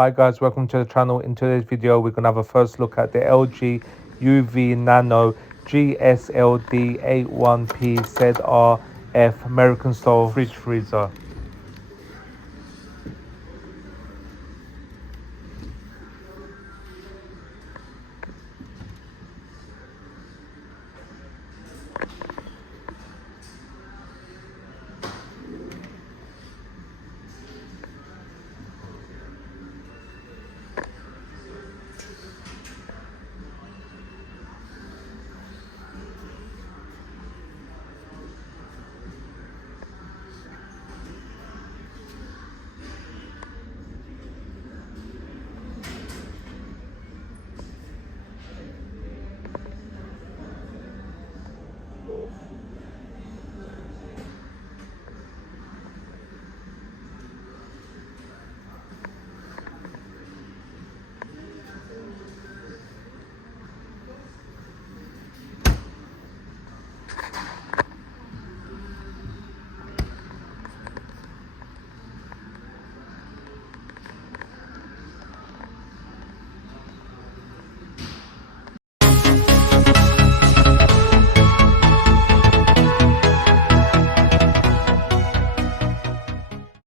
Hi guys, welcome to the channel. In today's video we're going to have a first look at the LG UVnano GSLD81PZRF American style fridge freezer.